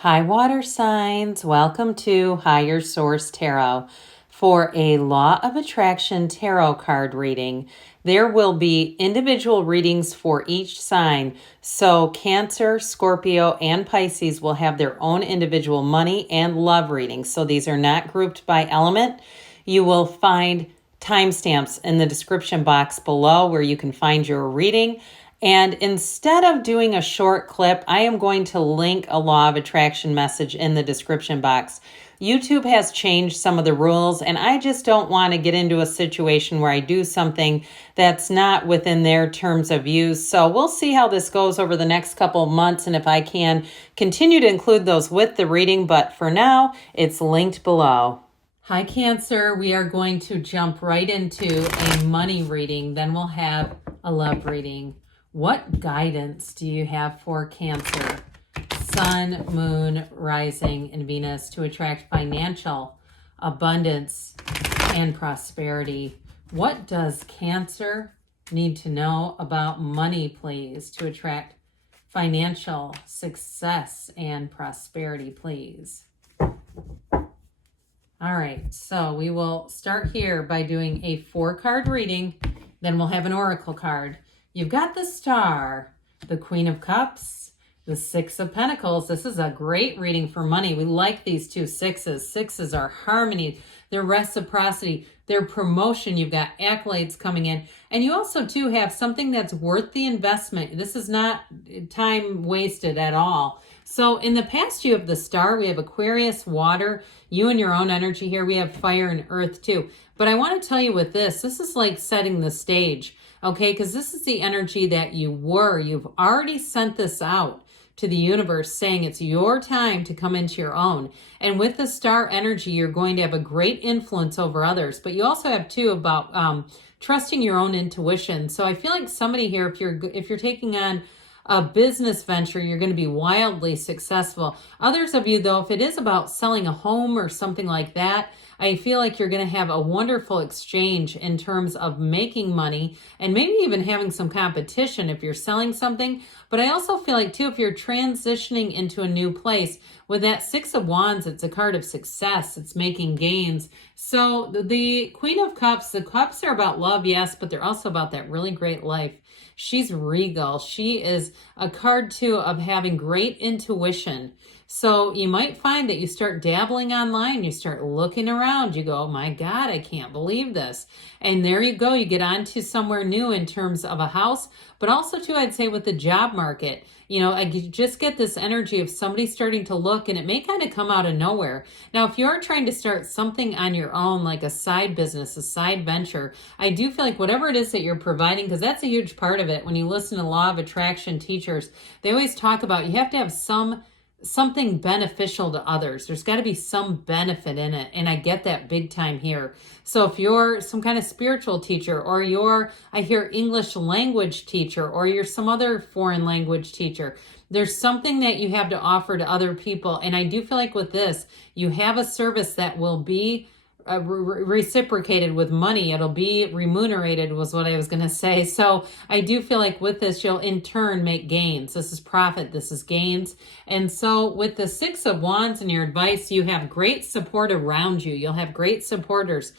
Hi, water signs. Welcome to Higher Source Tarot. For a Law of Attraction tarot card reading, there will be individual readings for each sign. So Cancer, Scorpio, and Pisces will have their own individual money and love readings. So these are not grouped by element. You will find timestamps in the description box below where you can find your reading. And instead of doing a short clip, I am going to link a law of attraction message in the description box. YouTube has changed some of the rules, and I just don't want to get into a situation where I do something that's not within their terms of use. So we'll see how this goes over the next couple of months and if I can continue to include those with the reading. But for now, it's linked below. Hi, Cancer. We are going to jump right into a money reading. Then we'll have a love reading. What guidance do you have for Cancer, Sun, Moon, Rising, and Venus to attract financial abundance and prosperity? What does Cancer need to know about money, please, to attract financial success and prosperity, please? All right, so we will start here by doing a 4-card reading. Then we'll have an oracle card. You've got the Star, the Queen of Cups, the 6 of Pentacles. This is a great reading for money. We like these two sixes. Sixes are harmony, their reciprocity, their promotion. You've got accolades coming in. And you also, too, have something that's worth the investment. This is not time wasted at all. So in the past, you have the Star. We have Aquarius, water, you and your own energy here. We have fire and earth, too. But I want to tell you with this is like setting the stage. Okay, because this is the energy that you've already sent this out to the universe saying it's your time to come into your own. And with the Star energy, you're going to have a great influence over others. But you also have too about trusting your own intuition. So I feel like somebody here, if you're taking on a business venture, you're going to be wildly successful. Others of you, though, if it is about selling a home or something like that, I feel like you're going to have a wonderful exchange in terms of making money and maybe even having some competition if you're selling something. But I also feel like, too, if you're transitioning into a new place, with that 6 of Wands, it's a card of success. It's making gains. So the Queen of Cups, the cups are about love, yes, but they're also about that really great life. She's regal. She is a card, too, of having great intuition. So you might find that you start dabbling online, you start looking around, you go, oh my God, I can't believe this. And there you go, you get onto somewhere new in terms of a house, but also too, I'd say with the job market, you know, I just get this energy of somebody starting to look, and it may kind of come out of nowhere. Now, if you're trying to start something on your own, like a side business, a side venture, I do feel like whatever it is that you're providing, because that's a huge part of it. When you listen to Law of Attraction teachers, they always talk about you have to have something beneficial to others. There's got to be some benefit in it. And I get that big time here. So if you're some kind of spiritual teacher, or I hear English language teacher, or you're some other foreign language teacher, there's something that you have to offer to other people. And I do feel like with this, you have a service that will be reciprocated with money. It'll be remunerated was what I was going to say. So I do feel like with this, you'll in turn make gains. This is profit. This is gains. And so with the 6 of Wands and your advice, you have great support around you. You'll have great supporters.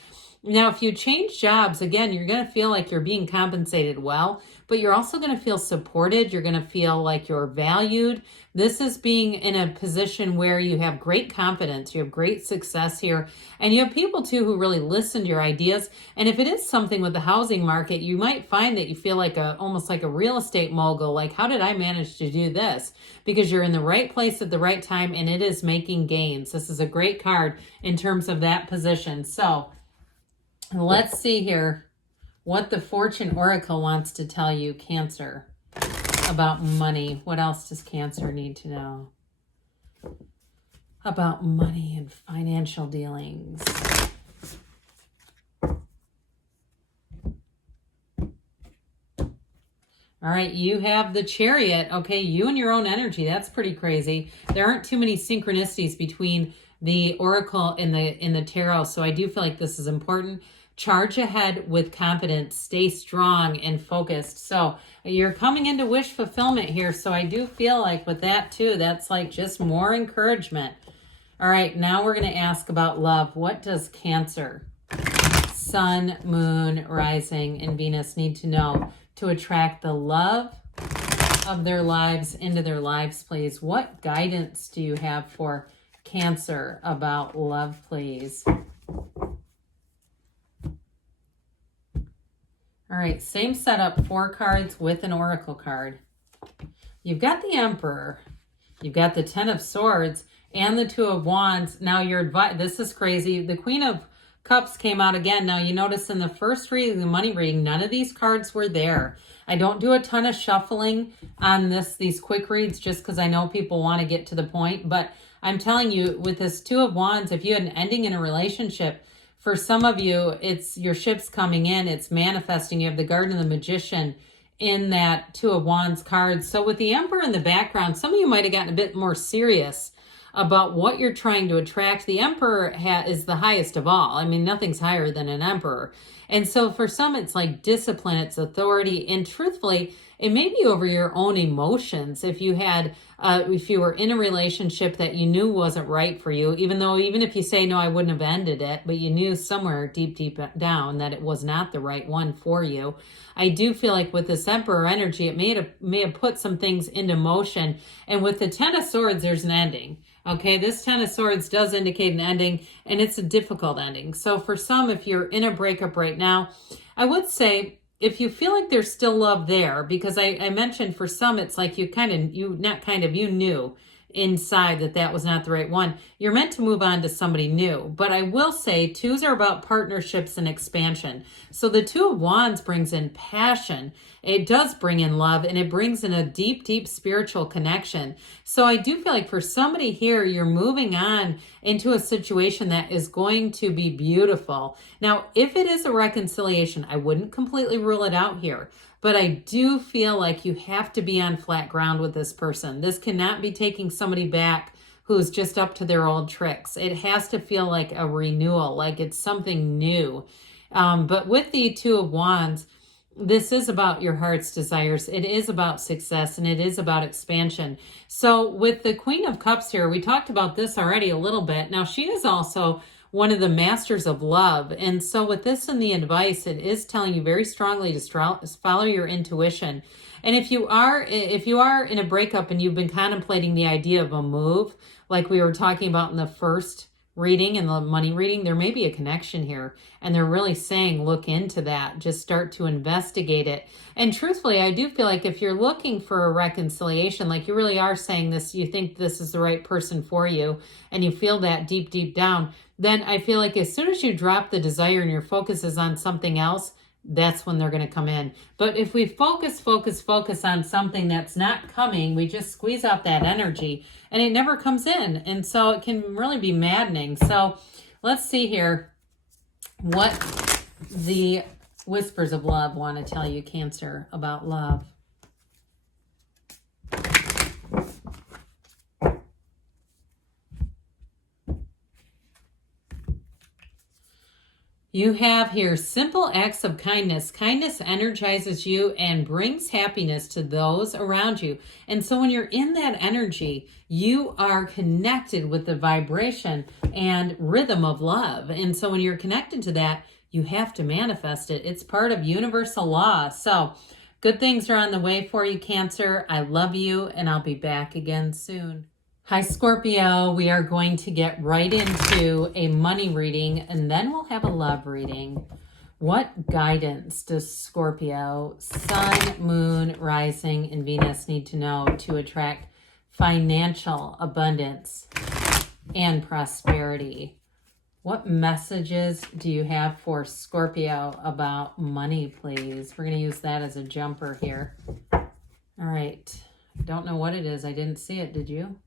Now, if you change jobs, again, you're going to feel like you're being compensated well, but you're also going to feel supported. You're going to feel like you're valued. This is being in a position where you have great confidence. You have great success here. And you have people, too, who really listen to your ideas. And if it is something with the housing market, you might find that you feel like almost like a real estate mogul. Like, how did I manage to do this? Because you're in the right place at the right time, and it is making gains. This is a great card in terms of that position. So let's see here what the Fortune Oracle wants to tell you, Cancer, about money. What else does Cancer need to know about money and financial dealings? All right, you have the Chariot. Okay, you and your own energy. That's pretty crazy. There aren't too many synchronicities between the Oracle and the tarot, so I do feel like this is important. Charge ahead with confidence. Stay strong and focused. So you're coming into wish fulfillment here. So I do feel like with that too, that's like just more encouragement. All right, now we're going to ask about love. What does Cancer, Sun, Moon, Rising, and Venus need to know to attract the love of their lives into their lives, please? What guidance do you have for Cancer about love, please? All right, same setup, 4 cards with an oracle card. You've got the Emperor, you've got the 10 of Swords, and the 2 of Wands. Now your advice, this is crazy. The Queen of Cups came out again. Now you notice in the first reading, the money reading, none of these cards were there. I don't do a ton of shuffling on these quick reads just because I know people want to get to the point. But I'm telling you, with this 2 of Wands, if you had an ending in a relationship, for some of you, it's your ship's coming in, it's manifesting. You have the Garden of the Magician in that 2 of Wands card. So with the Emperor in the background, some of you might have gotten a bit more serious about what you're trying to attract. The Emperor is the highest of all. I mean, nothing's higher than an Emperor. And so for some, it's like discipline, it's authority. And truthfully, it may be over your own emotions. If you were in a relationship that you knew wasn't right for you, even if you say, no, I wouldn't have ended it, but you knew somewhere deep down that it was not the right one for you. I do feel like with this Emperor energy, it may have put some things into motion. And with the 10 of Swords, there's an ending. Okay, this 10 of Swords does indicate an ending, and it's a difficult ending. So for some, if you're in a breakup right now, I would say if you feel like there's still love there, because I mentioned for some, it's like you knew inside that was not the right one. You're meant to move on to somebody new. But I will say 2s are about partnerships and expansion. So the 2 of Wands brings in passion. It does bring in love, and it brings in a deep, deep spiritual connection. So I do feel like for somebody here, you're moving on into a situation that is going to be beautiful. Now, if it is a reconciliation, I wouldn't completely rule it out here. But I do feel like you have to be on flat ground with this person. This cannot be taking somebody back who's just up to their old tricks. It has to feel like a renewal, like it's something new. But with the 2 of Wands, this is about your heart's desires. It is about success, and it is about expansion. So with the Queen of Cups here, we talked about this already a little bit. Now, she is also one of the masters of love. And so with this and the advice, it is telling you very strongly to follow your intuition. And if you are in a breakup and you've been contemplating the idea of a move, like we were talking about in the first reading and the money reading, there may be a connection here. And they're really saying, look into that. Just start to investigate it. And truthfully, I do feel like if you're looking for a reconciliation, like you really are saying this, you think this is the right person for you, and you feel that deep, deep down, then I feel like as soon as you drop the desire and your focus is on something else, that's when they're going to come in. But if we focus on something that's not coming, we just squeeze out that energy and it never comes in. And so it can really be maddening. So let's see here what the whispers of love want to tell you, Cancer, about love. You have here simple acts of kindness. Kindness energizes you and brings happiness to those around you. And so when you're in that energy, you are connected with the vibration and rhythm of love. And so when you're connected to that, you have to manifest it. It's part of universal law. So good things are on the way for you, Cancer. I love you, and I'll be back again soon. Hi, Scorpio. We are going to get right into a money reading, and then we'll have a love reading. What guidance does Scorpio, Sun, Moon, Rising, and Venus need to know to attract financial abundance and prosperity? What messages do you have for Scorpio about money, please? We're going to use that as a jumper here. All right. I don't know what it is. I didn't see it. Did you?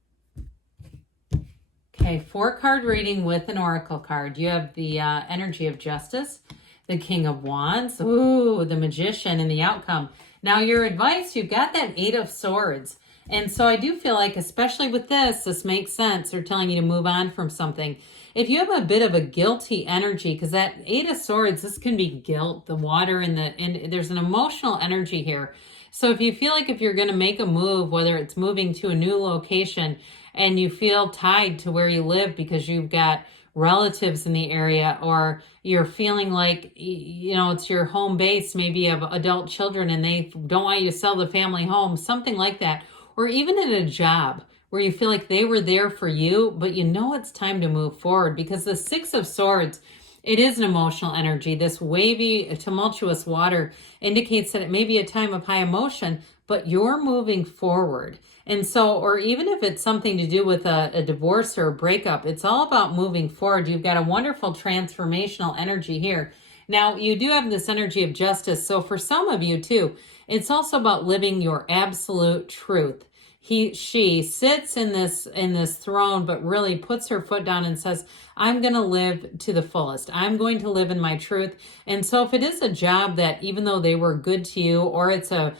Okay, 4-card reading with an oracle card. You have the energy of justice, the King of Wands, ooh, the Magician, and the outcome. Now, your advice, you've got that 8 of Swords. And so I do feel like, especially with this makes sense. They're telling you to move on from something. If you have a bit of a guilty energy, because that Eight of Swords, this can be guilt, the water, and there's an emotional energy here. So if you feel like if you're going to make a move, whether it's moving to a new location and you feel tied to where you live because you've got relatives in the area, or you're feeling like, it's your home base, maybe of adult children, and they don't want you to sell the family home, something like that, or even in a job where you feel like they were there for you, but it's time to move forward, because the Six of Swords, it is an emotional energy. This wavy, tumultuous water indicates that it may be a time of high emotion, but you're moving forward. And so, or even if it's something to do with a divorce or a breakup, it's all about moving forward. You've got a wonderful transformational energy here. Now, you do have this energy of justice. So for some of you too, it's also about living your absolute truth. She sits in this throne, but really puts her foot down and says, I'm going to live to the fullest. I'm going to live in my truth. And so if it is a job that, even though they were good to you, or it's a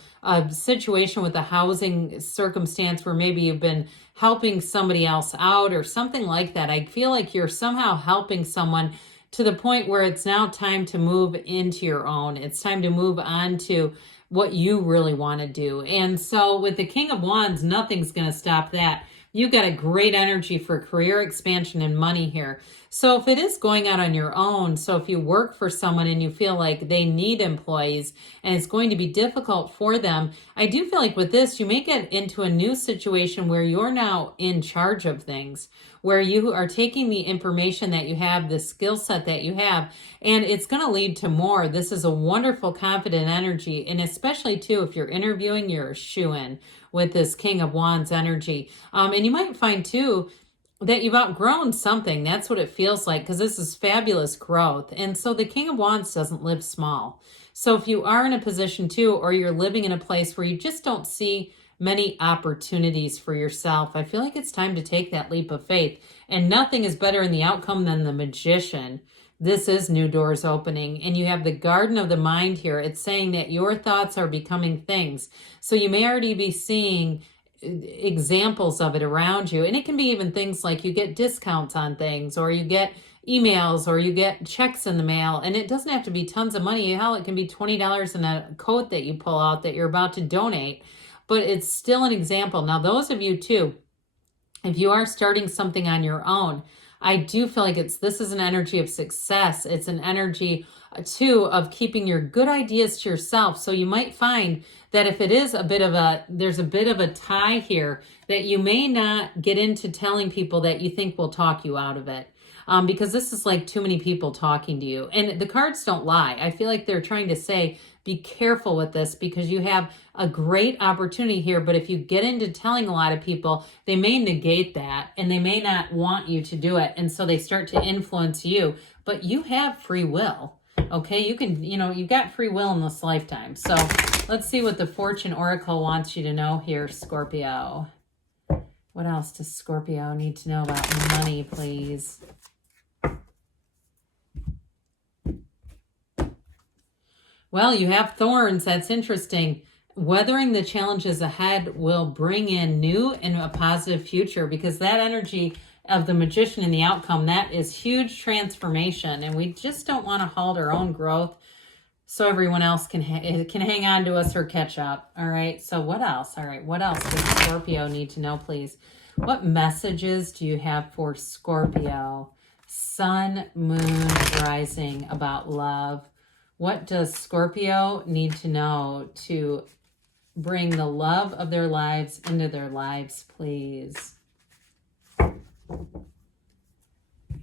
situation with a housing circumstance where maybe you've been helping somebody else out or something like that, I feel like you're somehow helping someone to the point where it's now time to move into your own. It's time to move on to what you really want to do. And so with the King of Wands, nothing's going to stop that. You've got a great energy for career expansion and money here. So if it is going out on your own, so if you work for someone and you feel like they need employees and it's going to be difficult for them, I do feel like with this, you may get into a new situation where you're now in charge of things, where you are taking the information that you have, the skill set that you have, and it's going to lead to more. This is a wonderful, confident energy. And especially too, if you're interviewing, you're a shoo-in with this King of Wands energy. And you might find too that you've outgrown something. That's what it feels like, because this is fabulous growth. And so the King of Wands doesn't live small. So if you are in a position too, or you're living in a place where you just don't see many opportunities for yourself, I feel like it's time to take that leap of faith. And nothing is better in the outcome than the Magician. This is new doors opening. And you have the Garden of the Mind here. It's saying that your thoughts are becoming things. So you may already be seeing examples of it around you. And it can be even things like you get discounts on things, or you get emails, or you get checks in the mail. And it doesn't have to be tons of money. Hell, it can be $20 in a coat that you pull out that you're about to donate. But it's still an example. Now, those of you too, if you are starting something on your own, I do feel like this is an energy of success. It's an energy too of keeping your good ideas to yourself. So you might find that if it is there's a bit of a tie here, that you may not get into telling people that you think will talk you out of it. Because this is like too many people talking to you. And the cards don't lie. I feel like they're trying to say, be careful with this, because you have a great opportunity here. But if you get into telling a lot of people, they may negate that and they may not want you to do it. And so they start to influence you. But you have free will. Okay, you can, you've got free will in this lifetime. So let's see what the Fortune Oracle wants you to know here, Scorpio. What else does Scorpio need to know about money, please? Well, you have thorns. That's interesting. Weathering the challenges ahead will bring in new and a positive future, because that energy of the Magician and the outcome, that is huge transformation. And we just don't want to halt our own growth so everyone else can hang on to us or catch up. All right. So what else? All right. What else does Scorpio need to know, please? What messages do you have for Scorpio? Sun, moon, rising, about love. What does Scorpio need to know to bring the love of their lives into their lives, please? All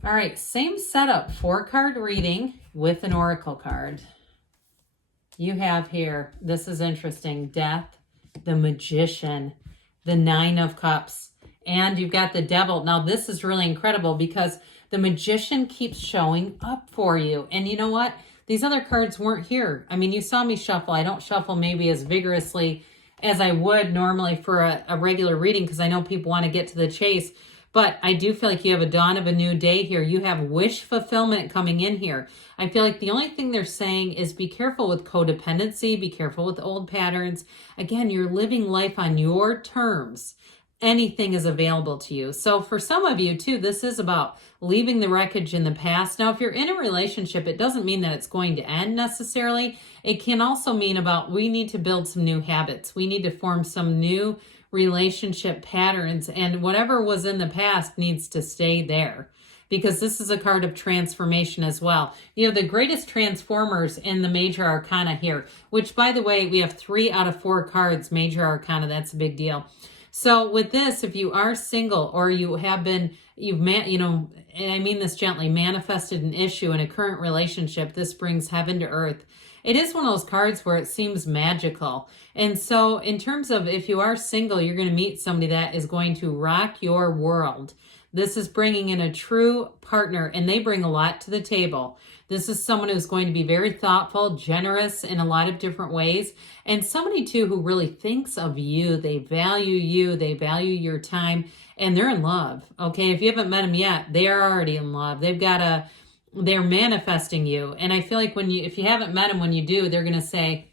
right, same setup, 4-card reading with an oracle card. You have here, this is interesting, Death, the Magician, the 9 of Cups, and you've got the Devil. Now, this is really incredible, because the Magician keeps showing up for you. And you know what? These other cards weren't here. I mean, you saw me shuffle. I don't shuffle maybe as vigorously as I would normally for a regular reading, because I know people want to get to the chase. But I do feel like you have a dawn of a new day here. You have wish fulfillment coming in here. I feel like the only thing they're saying is be careful with codependency, be careful with old patterns. Again, you're living life on your terms. Anything is available to you. So for some of you too, this is about leaving the wreckage in the past. Now, if you're in a relationship, it doesn't mean that it's going to end necessarily. It can also mean about we need to build some new habits. We need to form some new relationship patterns, and whatever was in the past needs to stay there, because this is a card of transformation as well. You have the greatest transformers in the major arcana here, which, by the way, we have 3 out of 4 cards major arcana. That's a big deal. So with this, if you are single or you have been, and I mean this gently, manifested an issue in a current relationship, this brings heaven to earth. It is one of those cards where it seems magical. And so in terms of if you are single, you're going to meet somebody that is going to rock your world. This is bringing in a true partner, and they bring a lot to the table. This is someone who's going to be very thoughtful, generous in a lot of different ways, and somebody too who really thinks of you. They value you, they value your time, and they're in love. Okay, if you haven't met them yet, they are already in love. They're manifesting you. And I feel like if you haven't met them, when you do, they're going to say,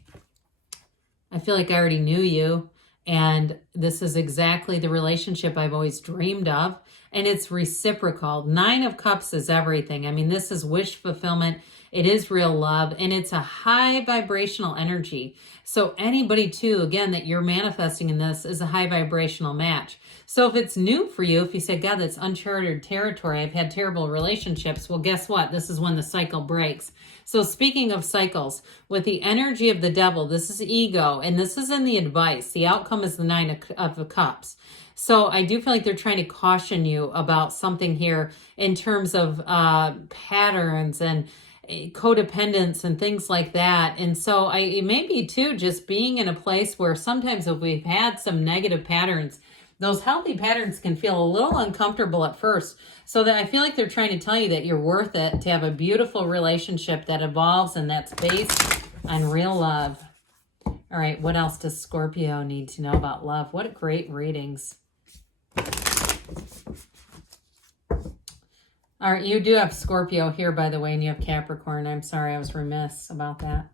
I feel like I already knew you. And this is exactly the relationship I've always dreamed of. And it's reciprocal. 9 of Cups is everything. I mean, this is wish fulfillment. It is real love. And it's a high vibrational energy. So anybody too, again, that you're manifesting in this is a high vibrational match. So if it's new for you, if you say, God, that's uncharted territory, I've had terrible relationships, well, guess what? This is when the cycle breaks. So speaking of cycles, with the energy of the devil, this is ego, and this is in the advice. The outcome is the 9 of Cups. So I do feel like they're trying to caution you about something here in terms of patterns and codependence and things like that. And so it may be too just being in a place where sometimes if we've had some negative patterns, those healthy patterns can feel a little uncomfortable at first. So that I feel like they're trying to tell you that you're worth it to have a beautiful relationship that evolves and that's based on real love. All right, what else does Scorpio need to know about love? What great readings. All right, you do have Scorpio here, by the way, and you have Capricorn. I'm sorry, I was remiss about that.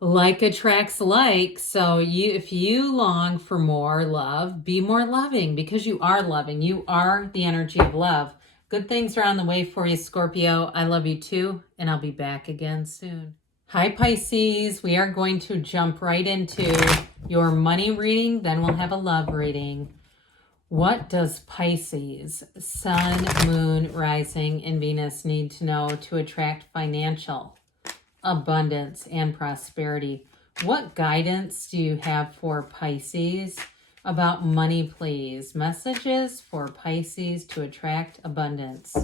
Like attracts like, so if you long for more love, be more loving, because you are loving. You are the energy of love. Good things are on the way for you, Scorpio. I love you too, and I'll be back again soon. Hi, Pisces. We are going to jump right into your money reading, then we'll have a love reading. What does Pisces, Sun, Moon, Rising, and Venus need to know to attract financial abundance and prosperity? What guidance do you have for Pisces about money, please? Messages for Pisces to attract abundance.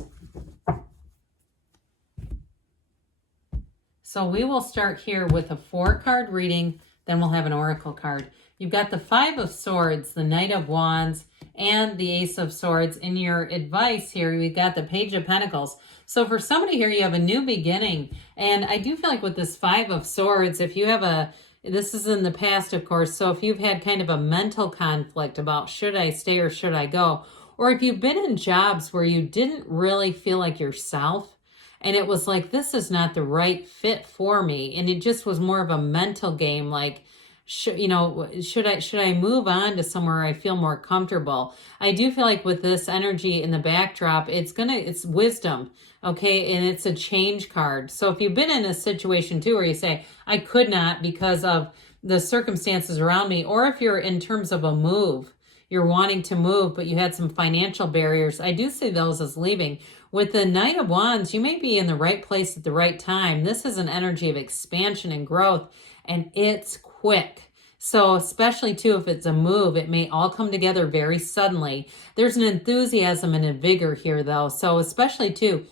So we will start here with a 4-card reading, then we'll have an oracle card. You've got the 5 of Swords, the Knight of Wands, and the Ace of Swords. In your advice here, we got the Page of Pentacles. So for somebody here, you have a new beginning. And I do feel like with this 5 of Swords, if you have this is in the past, of course, so if you've had kind of a mental conflict about should I stay or should I go, or if you've been in jobs where you didn't really feel like yourself, and it was like, this is not the right fit for me, and it just was more of a mental game, like, should I move on to somewhere I feel more comfortable? I do feel like with this energy in the backdrop, it's wisdom, okay? And it's a change card. So if you've been in a situation too where you say, I could not because of the circumstances around me, or if you're in terms of a move, you're wanting to move, but you had some financial barriers, I do see those as leaving. With the Knight of Wands, you may be in the right place at the right time. This is an energy of expansion and growth, and it's quick. So especially too, if it's a move, it may all come together very suddenly. There's an enthusiasm and a vigor here though. So especially too,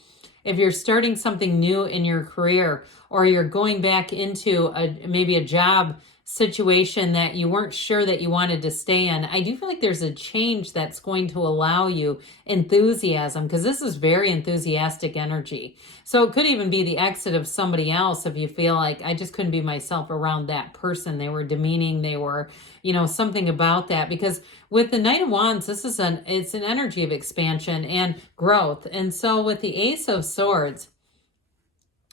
if you're starting something new in your career, or you're going back into maybe a job situation that you weren't sure that you wanted to stay in, I do feel like there's a change that's going to allow you enthusiasm, because this is very enthusiastic energy. So it could even be the exit of somebody else if you feel like I just couldn't be myself around that person. They were demeaning, they were, something about that. Because with the Knight of Wands, it's an energy of expansion and growth. And so with the Ace of Swords,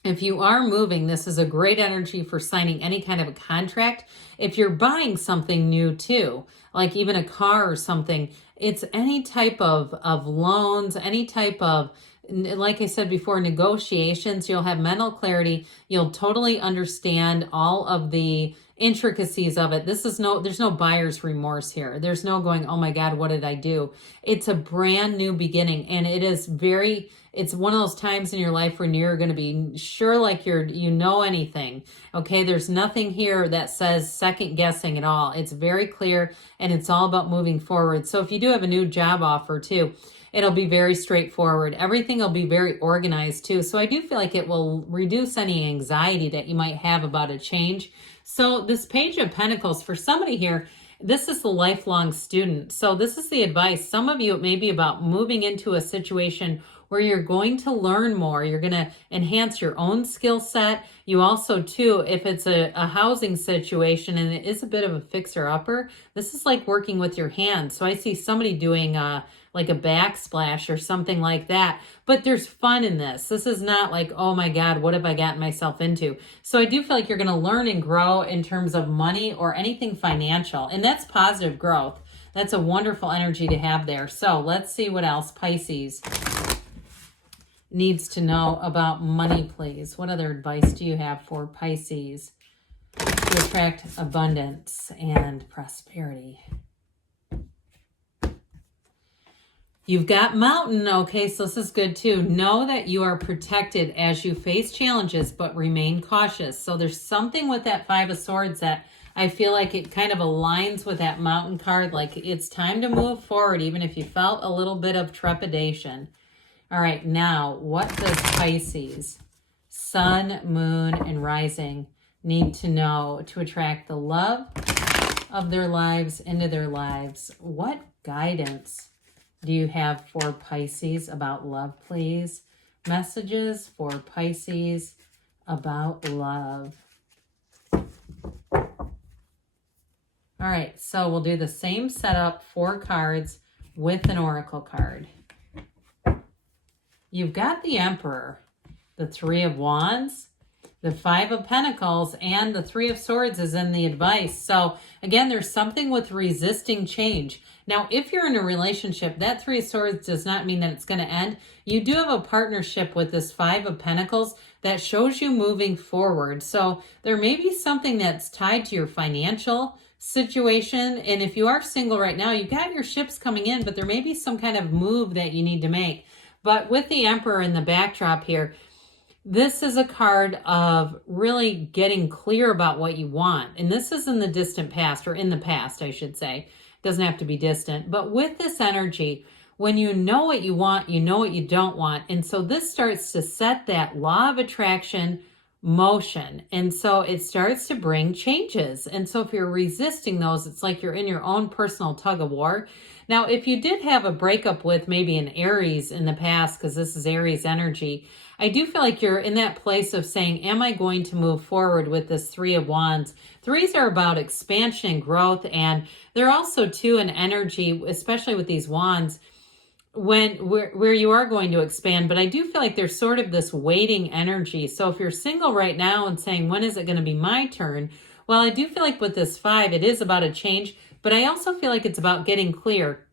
if you are moving, this is a great energy for signing any kind of a contract. If you're buying something new too, like even a car or something, it's any type of loans, any type of, like I said before, negotiations. You'll have mental clarity. You'll totally understand all of the intricacies of it. There's no buyer's remorse here. There's no going, oh my God, what did I do? It's a brand new beginning, and it's one of those times in your life when you're going to be sure like you know anything. Okay, there's nothing here that says second guessing at all. It's very clear, and it's all about moving forward. So if you do have a new job offer too, it'll be very straightforward. Everything will be very organized too. So I do feel like it will reduce any anxiety that you might have about a change. So this Page of Pentacles, for somebody here, this is the lifelong student. So this is the advice. Some of you, it may be about moving into a situation where you're going to learn more. You're going to enhance your own skill set. You also, too, if it's a housing situation and it is a bit of a fixer-upper, this is like working with your hands. So I see somebody doing like a backsplash or something like that. But there's fun in this. This is not like, oh my God, what have I gotten myself into? So I do feel like you're going to learn and grow in terms of money or anything financial. And that's positive growth. That's a wonderful energy to have there. So let's see what else Pisces needs to know about money, please. What other advice do you have for Pisces to attract abundance and prosperity? You've got Mountain. Okay, so this is good too. Know that you are protected as you face challenges, but remain cautious. So there's something with that Five of Swords that I feel like it kind of aligns with that Mountain card. Like it's time to move forward, even if you felt a little bit of trepidation. All right, now what does Pisces, Sun, Moon, and Rising need to know to attract the love of their lives into their lives? What guidance do you have for Pisces about love, please? Messages for Pisces about love. All right, so we'll do the same setup, 4 cards with an oracle card. You've got the Emperor, the 3 of Wands, the 5 of Pentacles, and the 3 of Swords is in the advice. So again, there's something with resisting change. Now, if you're in a relationship, that 3 of Swords does not mean that it's going to end. You do have a partnership with this 5 of Pentacles that shows you moving forward. So there may be something that's tied to your financial situation. And if you are single right now, you got your ships coming in, but there may be some kind of move that you need to make. But with the Emperor in the backdrop here, this is a card of really getting clear about what you want. And this is in the distant past, or in the past, I should say. It doesn't have to be distant. But with this energy, when you know what you want, you know what you don't want. And so this starts to set that law of attraction motion. And so it starts to bring changes. And so if you're resisting those, it's like you're in your own personal tug of war. Now, if you did have a breakup with maybe an Aries in the past, because this is Aries energy, I do feel like you're in that place of saying, am I going to move forward with this 3 of Wands? 3s are about expansion and growth, and they're also, too, an energy, especially with these wands, where you are going to expand. But I do feel like there's sort of this waiting energy. So if you're single right now and saying, when is it going to be my turn? Well, I do feel like with this 5, it is about a change, but I also feel like it's about getting clear.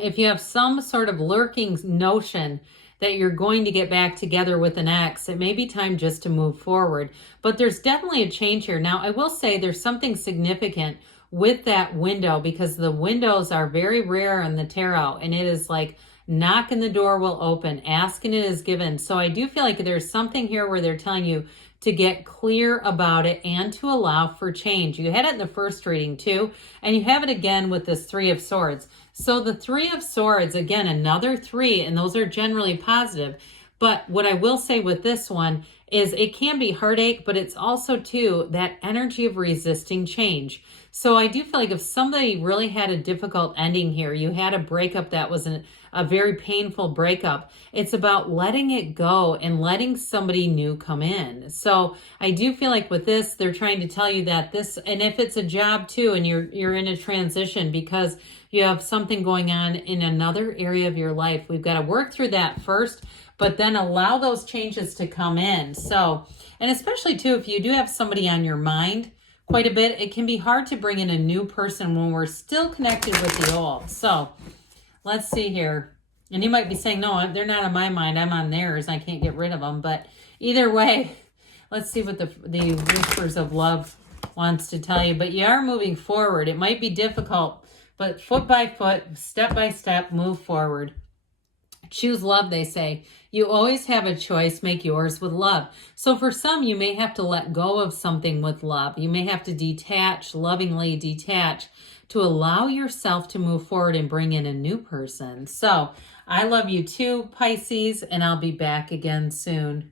If you have some sort of lurking notion that you're going to get back together with an ex, it may be time just to move forward. But there's definitely a change here. Now, I will say there's something significant with that window, because the windows are very rare in the tarot, and it is like knock and the door will open, ask and it is given. So I do feel like there's something here where they're telling you to get clear about it and to allow for change. You had it in the first reading too, and you have it again with this 3 of Swords. So the 3 of Swords, again, another 3, and those are generally positive. But what I will say with this one is it can be heartache, but it's also too that energy of resisting change. So I do feel like if somebody really had a difficult ending here, you had a breakup that was a very painful breakup, it's about letting it go and letting somebody new come in. So I do feel like with this, they're trying to tell you that this, and if it's a job too, and you're in a transition because you have something going on in another area of your life, we've got to work through that first, but then allow those changes to come in. So, and especially too, if you do have somebody on your mind quite a bit, it can be hard to bring in a new person when we're still connected with the old. So let's see here. And you might be saying, no, they're not on my mind. I'm on theirs. I can't get rid of them. But either way, let's see what the Whispers of Love wants to tell you. But you are moving forward. It might be difficult, but foot by foot, step by step, move forward. Choose love, they say. You always have a choice. Make yours with love. So for some, you may have to let go of something with love. You may have to detach, lovingly detach, to allow yourself to move forward and bring in a new person. So I love you too, Pisces, and I'll be back again soon.